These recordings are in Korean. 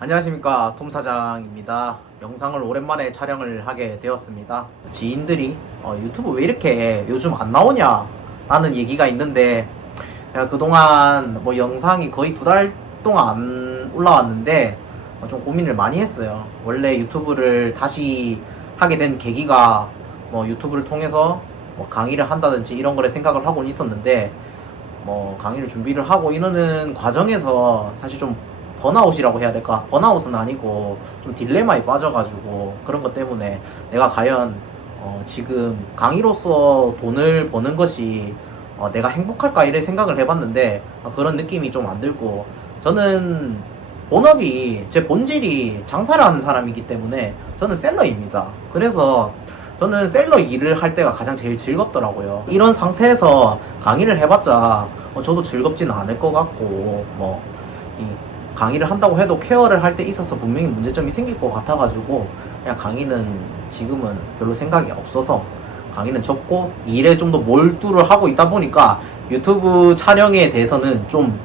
안녕하십니까, 톰 사장입니다. 영상을 오랜만에 촬영을 하게 되었습니다. 지인들이 유튜브 왜 이렇게 요즘 안 나오냐 라는 얘기가 있는데, 제가 그동안 영상이 거의 2달 동안 안 올라왔는데 좀 고민을 많이 했어요. 원래 유튜브를 다시 하게 된 계기가 유튜브를 통해서 강의를 한다든지 이런 거를 생각을 하고는 있었는데, 강의를 준비를 하고 이러는 과정에서 사실 좀 번아웃이라고 해야 될까? 번아웃은 아니고 좀 딜레마에 빠져가지고, 그런 것 때문에 내가 과연 지금 강의로서 돈을 버는 것이 내가 행복할까 이런 생각을 해봤는데, 그런 느낌이 좀 안 들고, 저는 본업이 제 본질이 장사를 하는 사람이기 때문에 저는 셀러입니다. 그래서 저는 셀러 일을 할 때가 가장 제일 즐겁더라고요. 이런 상태에서 강의를 해봤자 저도 즐겁지는 않을 것 같고, 이 강의를 한다고 해도 케어를 할 때 있어서 분명히 문제점이 생길 것 같아가지고, 그냥 강의는 지금은 별로 생각이 없어서 강의는 접고 일에 좀 더 몰두를 하고 있다 보니까 유튜브 촬영에 대해서는 좀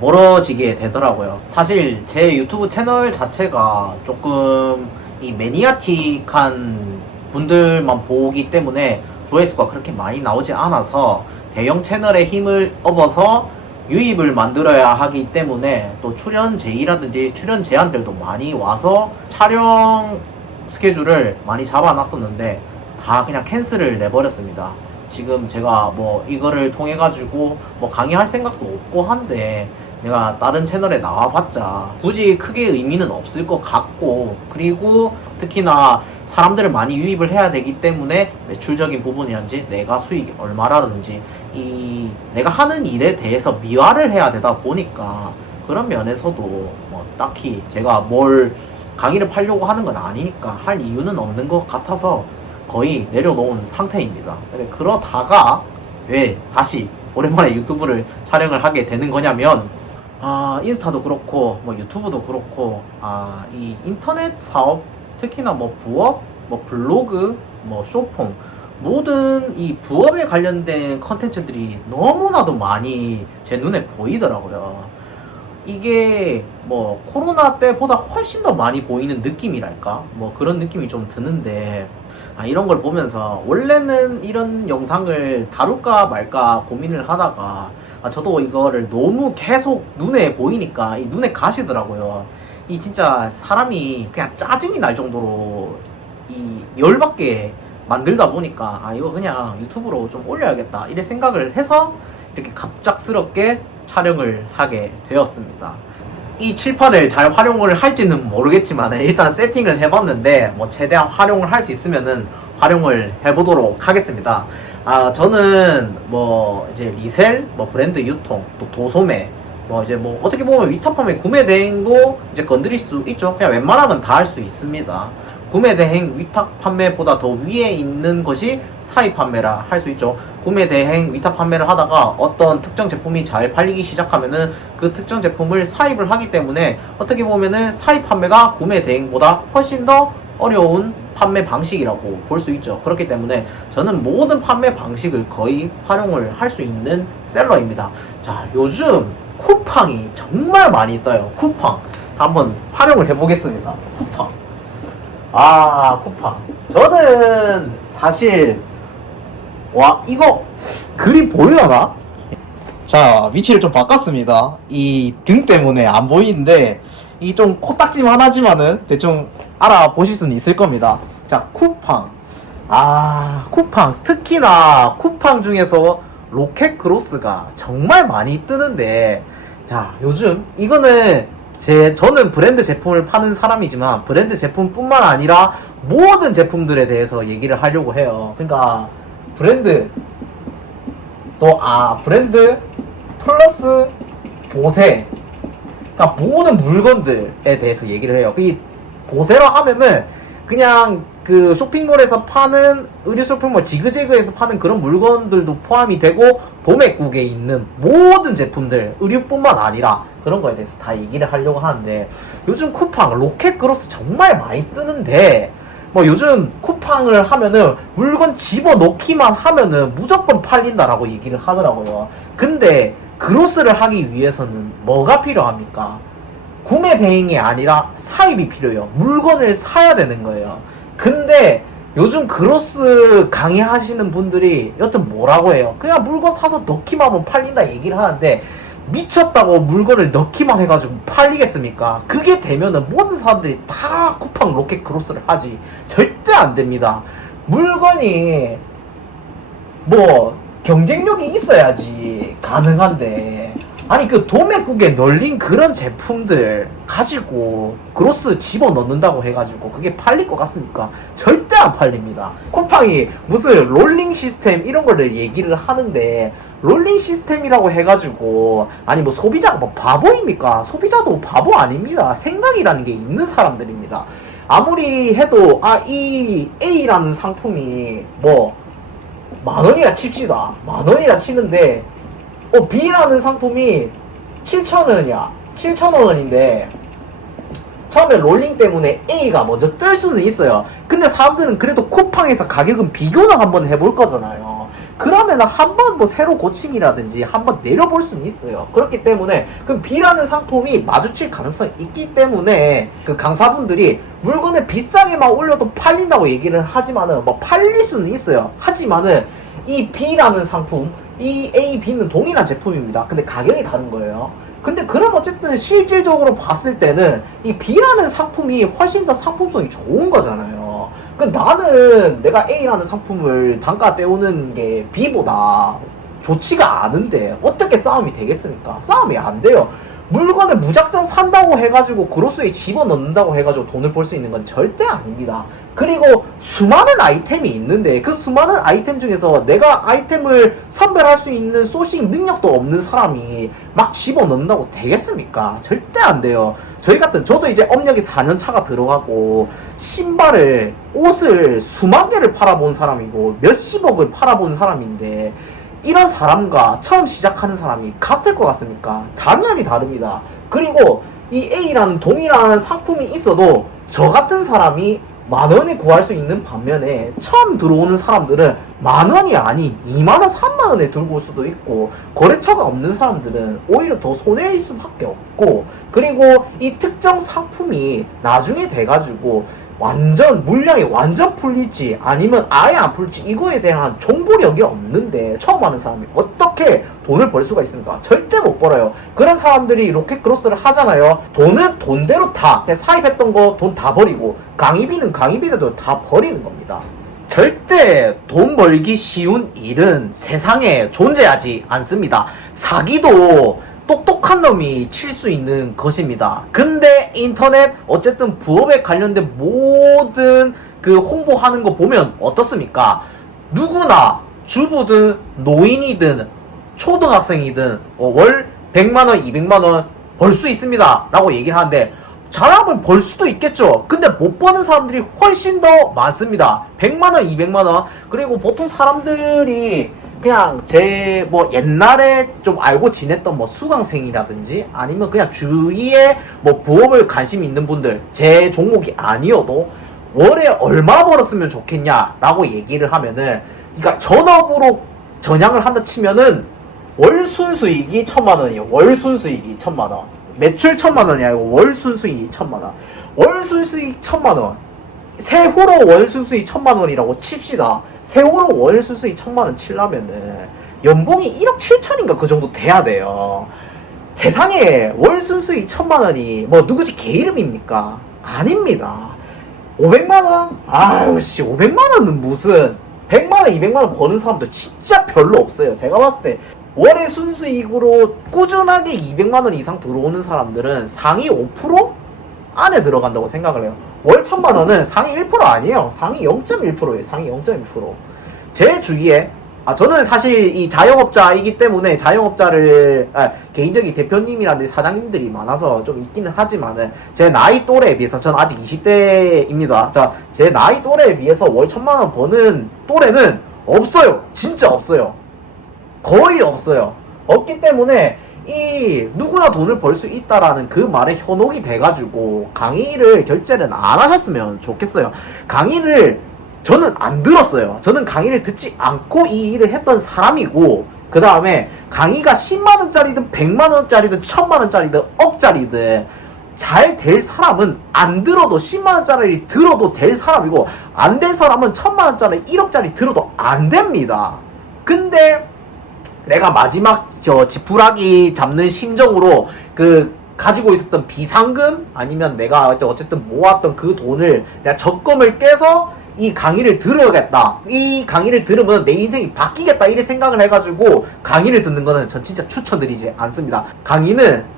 멀어지게 되더라고요. 사실 제 유튜브 채널 자체가 조금 이 매니아틱한 분들만 보기 때문에 조회수가 그렇게 많이 나오지 않아서 대형 채널에 힘을 업어서 유입을 만들어야 하기 때문에, 또 출연 제의라든지 출연 제안들도 많이 와서 촬영 스케줄을 많이 잡아놨었는데 다 그냥 캔슬을 내버렸습니다. 지금 제가 이거를 통해 가지고 강의할 생각도 없고 한데, 내가 다른 채널에 나와봤자 굳이 크게 의미는 없을 것 같고, 그리고 특히나 사람들을 많이 유입을 해야 되기 때문에 매출적인 부분이라든지 내가 수익이 얼마라든지 이 내가 하는 일에 대해서 미화를 해야 되다 보니까, 그런 면에서도 딱히 제가 뭘 강의를 팔려고 하는 건 아니니까 할 이유는 없는 것 같아서 거의 내려놓은 상태입니다. 그러다가 왜 다시 오랜만에 유튜브를 촬영을 하게 되는 거냐면, 인스타도 그렇고 유튜브도 그렇고, 이 인터넷 사업, 특히나 부업, 블로그, 쇼폼, 모든 이 부업에 관련된 컨텐츠들이 너무나도 많이 제 눈에 보이더라고요. 이게 코로나 때보다 훨씬 더 많이 보이는 느낌이랄까? 그런 느낌이 좀 드는데, 이런 걸 보면서 원래는 이런 영상을 다룰까 말까 고민을 하다가, 저도 이거를 너무 계속 눈에 보이니까 이 눈에 가시더라고요. 이 진짜 사람이 그냥 짜증이 날 정도로 이 열받게 만들다 보니까, 이거 그냥 유튜브로 좀 올려야겠다 이래 생각을 해서 이렇게 갑작스럽게 촬영을 하게 되었습니다. 이 칠판을 잘 활용을 할지는 모르겠지만 일단 세팅을 해봤는데 최대한 활용을 할 수 있으면은 활용을 해보도록 하겠습니다. 저는 이제 리셀, 브랜드 유통, 또 도소매, 이제 어떻게 보면 위탁 판매 구매 대행도 이제 건드릴 수 있죠. 그냥 웬만하면 다 할 수 있습니다. 구매 대행 위탁 판매보다 더 위에 있는 것이 사입 판매라 할 수 있죠. 구매 대행 위탁 판매를 하다가 어떤 특정 제품이 잘 팔리기 시작하면은 그 특정 제품을 사입을 하기 때문에, 어떻게 보면은 사입 판매가 구매 대행보다 훨씬 더 어려운 판매 방식이라고 볼 수 있죠. 그렇기 때문에 저는 모든 판매 방식을 거의 활용을 할 수 있는 셀러입니다. 자, 요즘 쿠팡이 정말 많이 떠요. 쿠팡 한번 활용을 해보겠습니다. 쿠팡. 쿠팡. 저는 사실 이거 그림 보이려나? 자, 위치를 좀 바꿨습니다. 이 등 때문에 안 보이는데 이 좀 코딱지만 하지만은 대충 알아보실 수는 있을 겁니다. 자, 쿠팡. 쿠팡. 특히나 쿠팡 중에서 로켓 크로스가 정말 많이 뜨는데, 자, 요즘 이거는 저는 브랜드 제품을 파는 사람이지만 브랜드 제품뿐만 아니라 모든 제품들에 대해서 얘기를 하려고 해요. 그러니까 브랜드 브랜드 플러스 보세, 그러니까 모든 물건들에 대해서 얘기를 해요. 이 보세라 하면은 그냥 그 쇼핑몰에서 파는, 의류 쇼핑몰 지그재그에서 파는 그런 물건들도 포함이 되고, 도매국에 있는 모든 제품들, 의류뿐만 아니라 그런 거에 대해서 다 얘기를 하려고 하는데, 요즘 쿠팡 로켓 크로스 정말 많이 뜨는데, 요즘 쿠팡을 하면은 물건 집어넣기만 하면은 무조건 팔린다라고 얘기를 하더라고요. 근데 크로스를 하기 위해서는 뭐가 필요합니까? 구매 대행이 아니라 사입이 필요해요. 물건을 사야 되는 거예요. 근데 요즘 그로스 강의하시는 분들이 여튼 뭐라고 해요? 그냥 물건 사서 넣기만 하면 팔린다 얘기를 하는데, 미쳤다고 물건을 넣기만 해가지고 팔리겠습니까? 그게 되면은 모든 사람들이 다 쿠팡 로켓 크로스를 하지. 절대 안 됩니다. 물건이 뭐 경쟁력이 있어야지 가능한데, 아니 그 도매국에 널린 그런 제품들 가지고 크로스 집어넣는다고 해가지고 그게 팔릴 것 같습니까? 절대 안 팔립니다. 쿠팡이 무슨 롤링 시스템 이런 거를 얘기를 하는데, 롤링 시스템이라고 해가지고 아니 뭐 소비자가 뭐 바보입니까? 소비자도 바보 아닙니다. 생각이라는 게 있는 사람들입니다. 아무리 해도 이 A라는 상품이 뭐 만원이라 칩시다. 만원이라 치는데 B라는 상품이 7,000원이야. 7,000원인데 처음에 롤링 때문에 A가 먼저 뜰 수는 있어요. 근데 사람들은 그래도 쿠팡에서 가격은 비교는 한번 해볼 거잖아요. 그러면 한번 뭐 새로 고침이라든지 한번 내려볼 수는 있어요. 그렇기 때문에 그럼 B라는 상품이 마주칠 가능성이 있기 때문에 그 강사분들이 물건을 비싸게만 올려도 팔린다고 얘기를 하지만은 뭐 팔릴 수는 있어요. 하지만은 이 B라는 상품, 이 A, B는 동일한 제품입니다. 근데 가격이 다른 거예요. 근데 그럼 어쨌든 실질적으로 봤을 때는 이 B라는 상품이 훨씬 더 상품성이 좋은 거잖아요. 그 나는 내가 A라는 상품을 단가 떼오는 게 B보다 좋지가 않은데 어떻게 싸움이 되겠습니까? 싸움이 안 돼요. 물건을 무작정 산다고 해가지고 그로스에 집어넣는다고 해가지고 돈을 벌 수 있는 건 절대 아닙니다. 그리고 수많은 아이템이 있는데 그 수많은 아이템 중에서 내가 아이템을 선별할 수 있는 소싱 능력도 없는 사람이 막 집어넣는다고 되겠습니까? 절대 안 돼요. 저도 이제 업력이 4년 차가 들어가고 신발을, 옷을 수만 개를 팔아본 사람이고 몇십억을 팔아본 사람인데, 이런 사람과 처음 시작하는 사람이 같을 것 같습니까? 당연히 다릅니다. 그리고 이 A라는 동일한 상품이 있어도 저 같은 사람이 만원에 구할 수 있는 반면에 처음 들어오는 사람들은 만원이 아닌 2만원, 3만원에 들고 올 수도 있고, 거래처가 없는 사람들은 오히려 더 손해일 수밖에 없고, 그리고 이 특정 상품이 나중에 돼가지고 완전 물량이 완전 풀릴지 아니면 아예 안 풀릴지 이거에 대한 정보력이 없는데 처음 하는 사람이 어떻게 돈을 벌 수가 있습니까? 절대 못 벌어요. 그런 사람들이 로켓 크로스를 하잖아요. 돈은 돈대로 다 사입했던 거 돈 다 버리고, 강의비는 강의비대로 다 버리는 겁니다. 절대 돈 벌기 쉬운 일은 세상에 존재하지 않습니다. 사기도 똑똑한 놈이 칠 수 있는 것입니다. 근데 인터넷 어쨌든 부업에 관련된 모든 그 홍보하는 거 보면 어떻습니까? 누구나 주부든 노인이든 초등학생이든 월 100만원, 200만원 벌 수 있습니다 라고 얘기를 하는데, 잘하면 벌 수도 있겠죠. 근데 못 버는 사람들이 훨씬 더 많습니다. 100만원, 200만원. 그리고 보통 사람들이 그냥 제 뭐 옛날에 좀 알고 지냈던 뭐 수강생이라든지 아니면 그냥 주위에 뭐 부업을 관심 있는 분들, 제 종목이 아니어도 월에 얼마 벌었으면 좋겠냐라고 얘기를 하면은, 그러니까 전업으로 전향을 한다 치면은 월 순수익이 1,000만원이에요. 월 순수익이 1,000만원. 매출 1,000만원이 아니고 월 순수익이 1,000만원. 월 순수익 1,000만원. 세후로 월 순수익 1,000만원이라고 칩시다. 세후로 월 순수익 1,000만원 치려면은 연봉이 1억 7천인가 그 정도 돼야 돼요. 세상에 월 순수익 1,000만원이 뭐 누구지 개 이름입니까? 아닙니다. 500만원? 아유씨, 500만원은 무슨 100만원, 200만원 버는 사람도 진짜 별로 없어요. 제가 봤을 때 월의 순수익으로 꾸준하게 200만원 이상 들어오는 사람들은 상위 5% 안에 들어간다고 생각을 해요. 월 1,000만원은 상위 1% 아니에요. 상위 0.1%예요. 상위 0.1%. 제 주위에 저는 사실 이 자영업자이기 때문에 자영업자를 개인적인 대표님이라든지 사장님들이 많아서 좀 있기는 하지만은 제 나이 또래에 비해서 전 아직 20대입니다. 자, 제 나이 또래에 비해서 월 1,000만원 버는 또래는 없어요. 진짜 없어요. 거의 없어요. 없기 때문에 이 누구나 돈을 벌 수 있다라는 그 말에 현혹이 돼가지고 강의를 결제는 안 하셨으면 좋겠어요. 강의를 저는 안 들었어요. 저는 강의를 듣지 않고 이 일을 했던 사람이고, 그 다음에 강의가 10만원짜리든 100만원짜리든 1,000만원짜리든 억짜리든 잘 될 사람은 안 들어도 10만원짜리 들어도 될 사람이고, 안 될 사람은 1000만원짜리 1억짜리 들어도 안 됩니다. 근데 내가 마지막 지푸라기 잡는 심정으로 가지고 있었던 비상금 아니면 내가 어쨌든 모았던 그 돈을 내가 적금을 깨서 이 강의를 들어야겠다, 이 강의를 들으면 내 인생이 바뀌겠다, 이래 생각을 해가지고 강의를 듣는 거는 전 진짜 추천드리지 않습니다. 강의는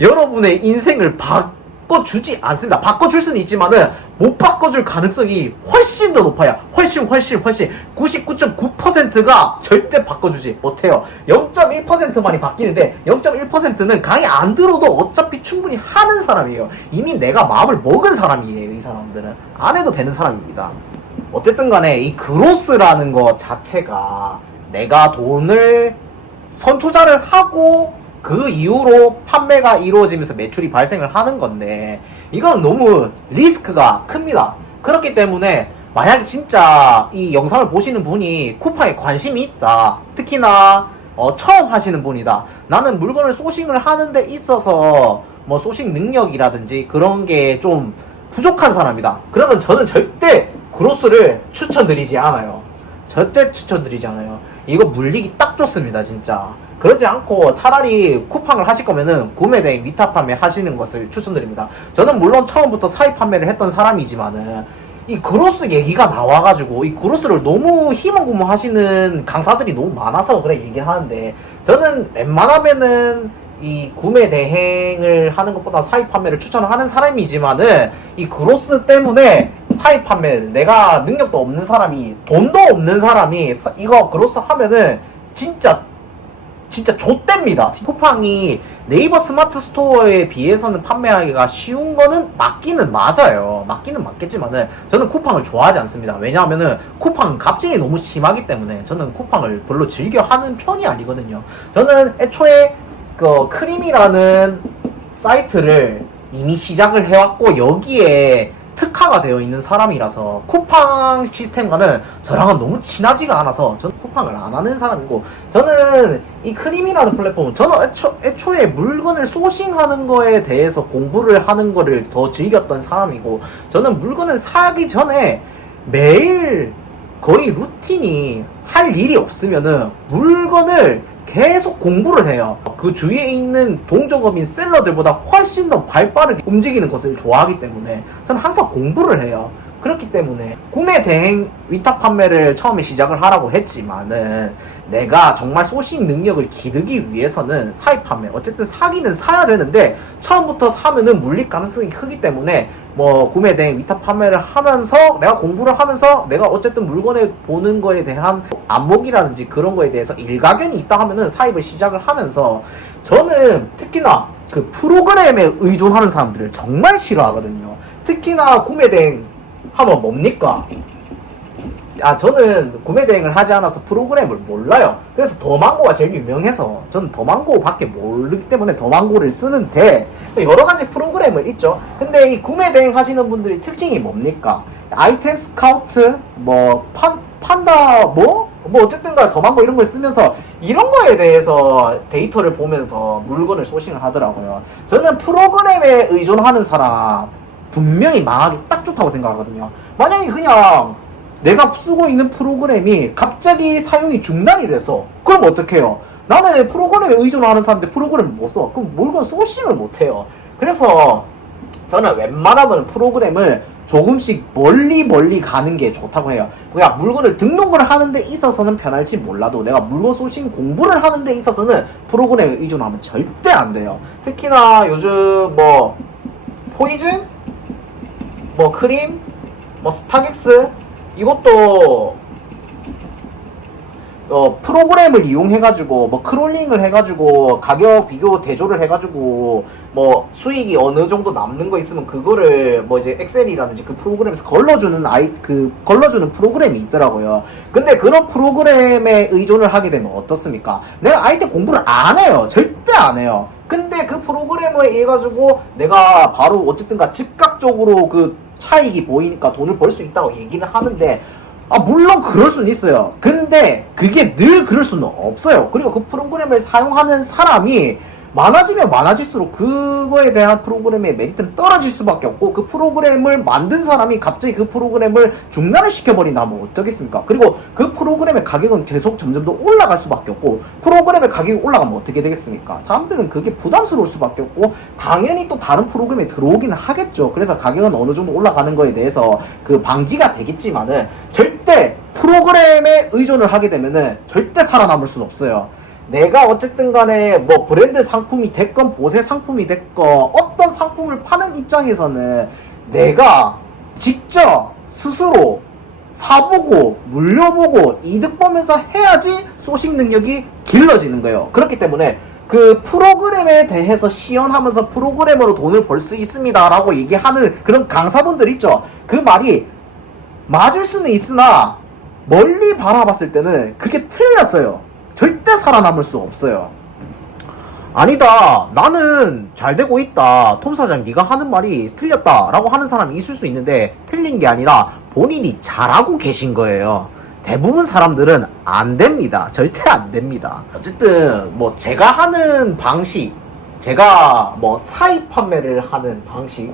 여러분의 인생을 바꿔주지 않습니다. 바꿔줄 수는 있지만은 못 바꿔줄 가능성이 훨씬 더 높아요. 훨씬 99.9%가 절대 바꿔주지 못해요. 0.1%만이 바뀌는데 0.1%는 강의 안 들어도 어차피 충분히 하는 사람이에요. 이미 내가 마음을 먹은 사람이에요. 이 사람들은 안 해도 되는 사람입니다. 어쨌든 간에 이 그로스라는 거 자체가 내가 돈을 선투자를 하고 그 이후로 판매가 이루어지면서 매출이 발생을 하는 건데, 이건 너무 리스크가 큽니다. 그렇기 때문에 만약에 진짜 이 영상을 보시는 분이 쿠팡에 관심이 있다, 특히나 처음 하시는 분이다, 나는 물건을 소싱을 하는 데 있어서 뭐 소싱 능력이라든지 그런 게 좀 부족한 사람이다, 그러면 저는 절대 그로스를 추천드리지 않아요. 절대 추천드리지 않아요. 이거 물리기 딱 좋습니다, 진짜. 그러지 않고 차라리 쿠팡을 하실 거면은 구매대행 위탁 판매 하시는 것을 추천드립니다. 저는 물론 처음부터 사입 판매를 했던 사람이지만은 이 그로스 얘기가 나와가지고 이 그로스를 너무 희망고문 하시는 강사들이 너무 많아서 그래 얘기를 하는데, 저는 웬만하면은 이 구매 대행을 하는 것보다 사입 판매를 추천하는 사람이지만은, 이 그로스 때문에 사입 판매를, 내가 능력도 없는 사람이, 돈도 없는 사람이 이거 그로스 하면은 진짜 좆됩니다. 쿠팡이 네이버 스마트 스토어에 비해서는 판매하기가 쉬운 거는 맞기는 맞아요. 맞기는 맞겠지만은 저는 쿠팡을 좋아하지 않습니다. 왜냐하면은 쿠팡 갑질이 너무 심하기 때문에 저는 쿠팡을 별로 즐겨 하는 편이 아니거든요. 저는 애초에 크림이라는 사이트를 이미 시작을 해왔고 여기에 특화가 되어 있는 사람이라서 쿠팡 시스템과는 저랑은 너무 친하지가 않아서 저는 쿠팡을 안 하는 사람이고, 저는 이 크림이라는 플랫폼은 저는 애초에 물건을 소싱하는 거에 대해서 공부를 하는 거를 더 즐겼던 사람이고, 저는 물건을 사기 전에 매일 거의 루틴이 할 일이 없으면은 물건을 계속 공부를 해요. 그 주위에 있는 동종업인 셀러들보다 훨씬 더 발빠르게 움직이는 것을 좋아하기 때문에 저는 항상 공부를 해요. 그렇기 때문에 구매 대행 위탁 판매를 처음에 시작을 하라고 했지만은, 내가 정말 소싱 능력을 기르기 위해서는 사입 판매, 어쨌든 사기는 사야 되는데 처음부터 사면은 물릴 가능성이 크기 때문에 뭐 구매 대행 위탁 판매를 하면서 내가 공부를 하면서 내가 어쨌든 물건을 보는 거에 대한 안목이라든지 그런 거에 대해서 일가견이 있다 하면은 사입을 시작을 하면서, 저는 특히나 그 프로그램에 의존하는 사람들을 정말 싫어하거든요. 특히나 구매 대행 하면 뭡니까? 저는 구매 대행을 하지 않아서 프로그램을 몰라요. 그래서 더망고가 제일 유명해서 저는 더망고밖에 모르기 때문에 더망고를 쓰는데, 여러 가지 프로그램을 있죠. 근데 이 구매 대행 하시는 분들의 특징이 뭡니까? 아이템 스카우트, 판다, 어쨌든 간에 더망고 이런 걸 쓰면서 이런 거에 대해서 데이터를 보면서 물건을 소싱을 하더라고요. 저는 프로그램에 의존하는 사람 분명히 망하기 딱 좋다고 생각하거든요. 만약에 그냥 내가 쓰고 있는 프로그램이 갑자기 사용이 중단이 돼서, 그럼 어떡해요? 나는 프로그램에 의존하는 사람인데 프로그램을 못 써. 그럼 물건 소싱을 못 해요. 그래서 저는 웬만하면 프로그램을 조금씩 멀리 가는 게 좋다고 해요. 그냥 물건을 등록을 하는 데 있어서는 편할지 몰라도 내가 물건 소싱 공부를 하는 데 있어서는 프로그램에 의존하면 절대 안 돼요. 특히나 요즘 포이즌, 크림, 스타렉스, 이것도 프로그램을 이용해가지고 크롤링을 해가지고 가격 비교 대조를 해가지고 수익이 어느 정도 남는 거 있으면 그거를 이제 엑셀이라든지 그 프로그램에서 걸러주는 프로그램이 있더라고요. 근데 그런 프로그램에 의존을 하게 되면 어떻습니까? 내가 아이템 공부를 안 해요. 절대 안 해요. 근데 그 프로그램을 해가지고 내가 바로 어쨌든가 즉각적으로 그 차익이 보이니까 돈을 벌 수 있다고 얘기를 하는데, 물론 그럴 수는 있어요. 근데 그게 늘 그럴 수는 없어요. 그리고 그 프로그램을 사용하는 사람이 많아지면 많아질수록 그거에 대한 프로그램의 메리트는 떨어질 수밖에 없고, 그 프로그램을 만든 사람이 갑자기 그 프로그램을 중단을 시켜버린다면 어쩌겠습니까? 그리고 그 프로그램의 가격은 계속 점점 더 올라갈 수밖에 없고, 프로그램의 가격이 올라가면 어떻게 되겠습니까? 사람들은 그게 부담스러울 수밖에 없고, 당연히 또 다른 프로그램에 들어오기는 하겠죠. 그래서 가격은 어느 정도 올라가는 거에 대해서 그 방지가 되겠지만은, 절대 프로그램에 의존을 하게 되면은 절대 살아남을 수는 없어요. 내가 어쨌든 간에 뭐 브랜드 상품이 됐건 보세 상품이 됐건 어떤 상품을 파는 입장에서는 내가 직접 스스로 사보고 물려보고 이득 보면서 해야지 소식 능력이 길러지는 거예요. 그렇기 때문에 그 프로그램에 대해서 시연하면서 프로그램으로 돈을 벌 수 있습니다 라고 얘기하는 그런 강사분들 있죠. 그 말이 맞을 수는 있으나 멀리 바라봤을 때는 그게 틀렸어요. 절대 살아남을 수 없어요. 아니다, 나는 잘 되고 있다, 톰 사장 네가 하는 말이 틀렸다 라고 하는 사람이 있을 수 있는데, 틀린 게 아니라 본인이 잘하고 계신 거예요. 대부분 사람들은 안 됩니다. 절대 안 됩니다. 어쨌든 뭐 제가 하는 방식, 제가 뭐 사입 판매를 하는 방식,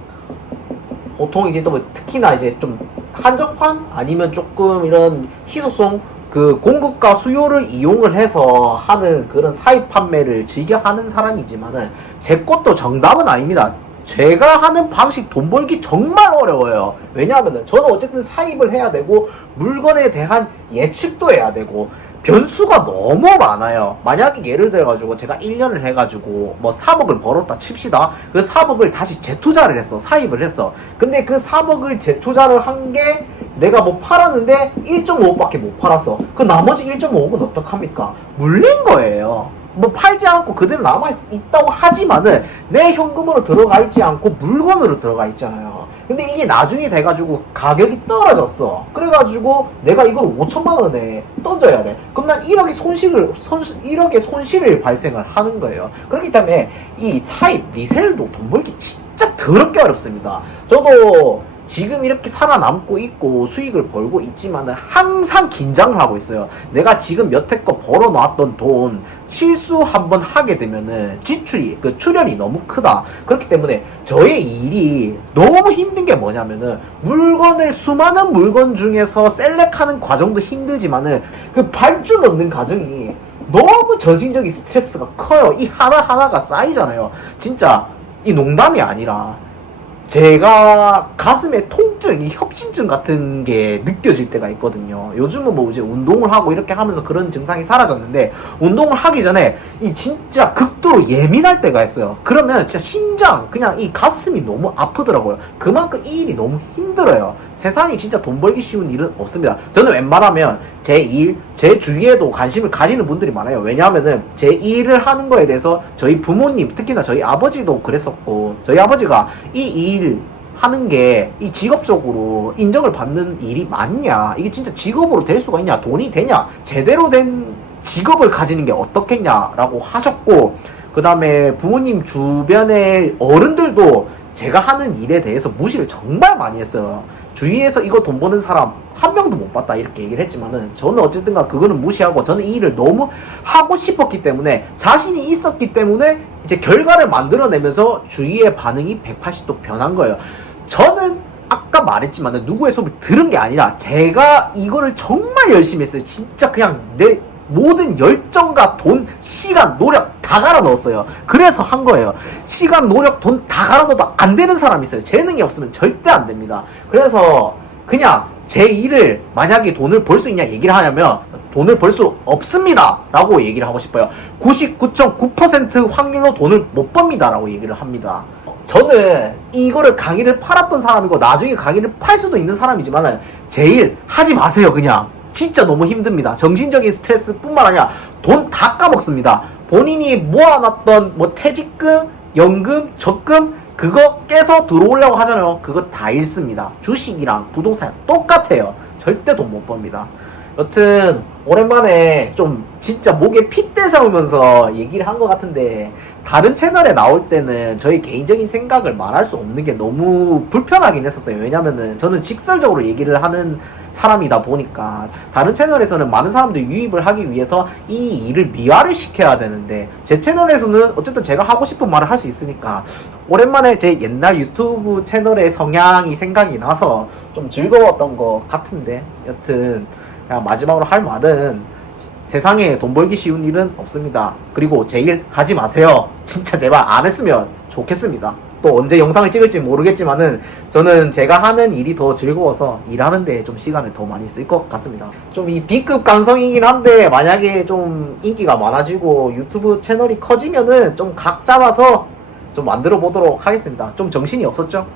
보통 이제 또 뭐 특히나 이제 좀 한정판 아니면 조금 이런 희소성, 그 공급과 수요를 이용을 해서 하는 그런 사입 판매를 즐겨 하는 사람이지만은, 제 것도 정답은 아닙니다. 제가 하는 방식 돈 벌기 정말 어려워요. 왜냐하면은 저는 어쨌든 사입을 해야 되고, 물건에 대한 예측도 해야 되고, 변수가 너무 많아요. 만약에 예를 들어가지고 제가 1년을 해가지고 뭐 3억을 벌었다 칩시다. 그 3억을 다시 재투자를 했어. 사입을 했어. 근데 그 3억을 재투자를 한 게 내가 뭐 팔았는데 1.5억밖에 못 팔았어. 그 나머지 1.5억은 어떡합니까? 물린 거예요. 뭐 팔지 않고 그대로 남아있다고 하지만은 내 현금으로 들어가 있지 않고 물건으로 들어가 있잖아요. 근데 이게 나중에 돼가지고 가격이 떨어졌어. 그래가지고 내가 이걸 5천만 원에 던져야 돼. 그럼 난 1억의 손실을 발생을 하는 거예요. 그렇기 때문에 이 사입, 리셀도 돈 벌기 진짜 더럽게 어렵습니다. 저도 지금 이렇게 살아남고 있고 수익을 벌고 있지만은 항상 긴장을 하고 있어요. 내가 지금 여태껏 벌어놨던 돈 실수 한번 하게 되면은 지출이, 그 출혈이 너무 크다. 그렇기 때문에 저의 일이 너무 힘든 게 뭐냐면은, 물건을 수많은 물건 중에서 셀렉하는 과정도 힘들지만은 그 발주 넣는 과정이 너무 저진적인 스트레스가 커요. 이 하나하나가 쌓이잖아요. 진짜 이 농담이 아니라 제가 가슴에 통증, 이 협심증 같은 게 느껴질 때가 있거든요. 요즘은 뭐 이제 운동을 하고 이렇게 하면서 그런 증상이 사라졌는데, 운동을 하기 전에 이 진짜 극도로 예민할 때가 있어요. 그러면 진짜 심장, 그냥 이 가슴이 너무 아프더라고요. 그만큼 이 일이 너무 힘들어요. 세상에 진짜 돈 벌기 쉬운 일은 없습니다. 저는 웬만하면 제 일, 제 주위에도 관심을 가지는 분들이 많아요. 왜냐하면은 제 일을 하는 거에 대해서 저희 부모님, 특히나 저희 아버지도 그랬었고, 저희 아버지가 이 일 하는 게 이 직업적으로 인정을 받는 일이 맞냐, 이게 진짜 직업으로 될 수가 있냐, 돈이 되냐, 제대로 된 직업을 가지는 게 어떻겠냐라고 하셨고, 그 다음에 부모님 주변의 어른들도 제가 하는 일에 대해서 무시를 정말 많이 했어요. 주위에서 이거 돈 버는 사람 한 명도 못 봤다 이렇게 얘기를 했지만은, 저는 어쨌든가 그거는 무시하고 저는 이 일을 너무 하고 싶었기 때문에, 자신이 있었기 때문에 이제 결과를 만들어내면서 주위의 반응이 180도 변한 거예요. 저는 아까 말했지만 누구의 소리를 들은 게 아니라 제가 이거를 정말 열심히 했어요. 진짜 그냥 내 모든 열정과 돈, 시간, 노력 다 갈아 넣었어요. 그래서 한 거예요. 시간, 노력, 돈 다 갈아 넣어도 안 되는 사람이 있어요. 재능이 없으면 절대 안 됩니다. 그래서 그냥 제 일을, 만약에 돈을 벌 수 있냐 얘기를 하냐면 돈을 벌 수 없습니다 라고 얘기를 하고 싶어요. 99.9% 확률로 돈을 못 법니다 라고 얘기를 합니다. 저는 이거를 강의를 팔았던 사람이고 나중에 강의를 팔 수도 있는 사람이지만, 제 일 하지 마세요. 그냥 진짜 너무 힘듭니다. 정신적인 스트레스 뿐만 아니라 돈 다 까먹습니다. 본인이 모아놨던 뭐 퇴직금, 연금, 적금 그거 깨서 들어오려고 하잖아요. 그거 다 잃습니다. 주식이랑 부동산 똑같아요. 절대 돈 못 법니다. 여튼 오랜만에 좀 진짜 목에 핏대 세우면서 얘기를 한 것 같은데, 다른 채널에 나올 때는 저희 개인적인 생각을 말할 수 없는 게 너무 불편하긴 했었어요. 왜냐면은 저는 직설적으로 얘기를 하는 사람이다 보니까 다른 채널에서는 많은 사람들이 유입을 하기 위해서 이 일을 미화를 시켜야 되는데, 제 채널에서는 어쨌든 제가 하고 싶은 말을 할 수 있으니까 오랜만에 제 옛날 유튜브 채널의 성향이 생각이 나서 좀 즐거웠던 것 같은데, 여튼 그냥 마지막으로 할 말은 세상에 돈 벌기 쉬운 일은 없습니다. 그리고 제 일 하지 마세요. 진짜 제발 안 했으면 좋겠습니다. 또 언제 영상을 찍을지 모르겠지만은 저는 제가 하는 일이 더 즐거워서 일하는데 좀 시간을 더 많이 쓸 것 같습니다. 좀 이 B급 감성이긴 한데, 만약에 좀 인기가 많아지고 유튜브 채널이 커지면은 좀 각 잡아서 좀 만들어 보도록 하겠습니다. 좀 정신이 없었죠?